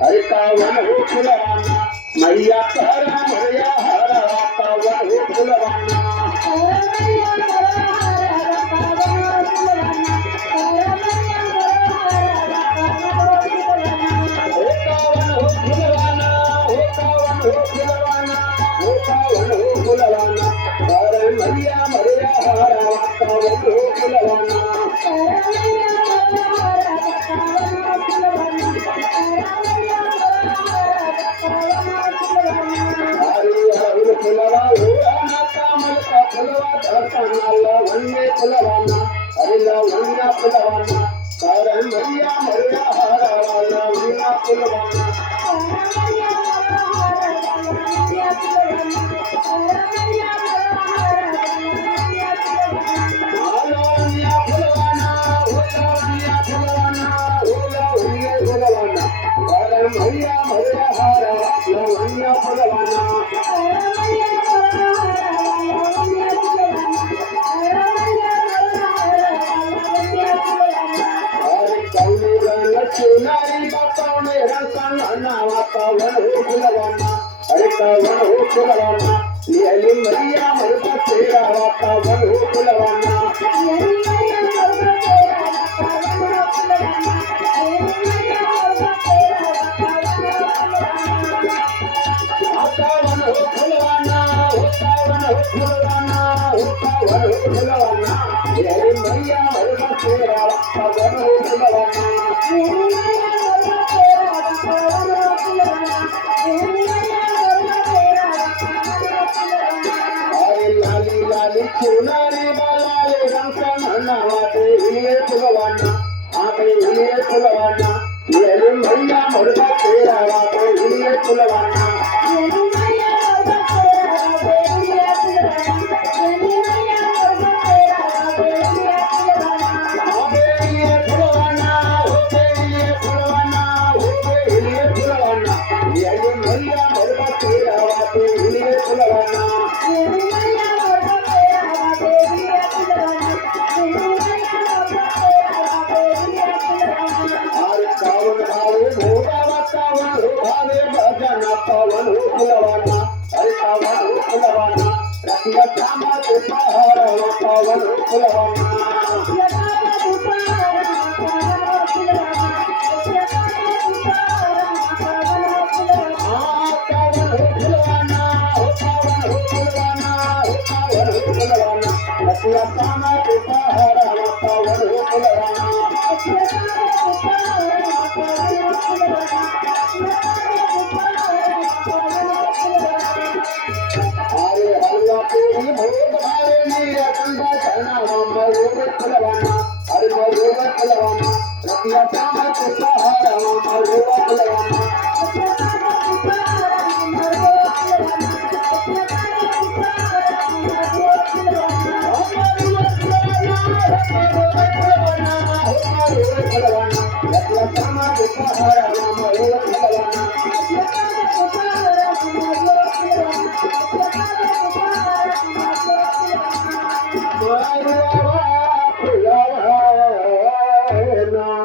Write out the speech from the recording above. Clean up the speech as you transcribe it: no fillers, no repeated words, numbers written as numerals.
हरे कावन हो फुलवाना मैया कहरा भैया हरा कावन हो फुलवाना हो कावन हो फुलवाना हो कावन हो फुलवाना हो कावन हो फुलवाना हरे मैया भैया हरा कावन हो फुलवाना फुलवा होना कामल का फुलवा धरताना लवण्य फुलवाना हरे लवण्य फुलवाना कारण मैया मैया हरा लवण्य फुलवाना लवण्य फुलवाना हो लवण्य फुलवाना हो लवण्य फुलवाना कारण मैया मैया हरा लवण्य फुलवाना चुनारी बापा मेरा कान्हा कावन हो फुलवाना हरे कावन हो फुलवाना लिहली मैया मरबा तेरा कावन हो फुलवाना कावन हो फुलवाना हो कावन हो फुलवाना हो कावन हो फुलवाना लिहली मैया मरबा तेरा कावन हो फुलवाना चुनारी बालाले रंका नन्नावाते इलिये फुलवाना आते इलिये फुलवाना ये मैया मुर्गा तेरा वाते इलिये फुलवाना कावन हो फुलवाना हरे कावन हो फुलवाना रतिया श्यामा के पहाड़ कावन हो फुलवाना कावन हो फुलवाना हो कावन हो फुलवाना हो कावन हो फुलवाना रतिया श्यामा के पहाड़ कावन हो फुलवाना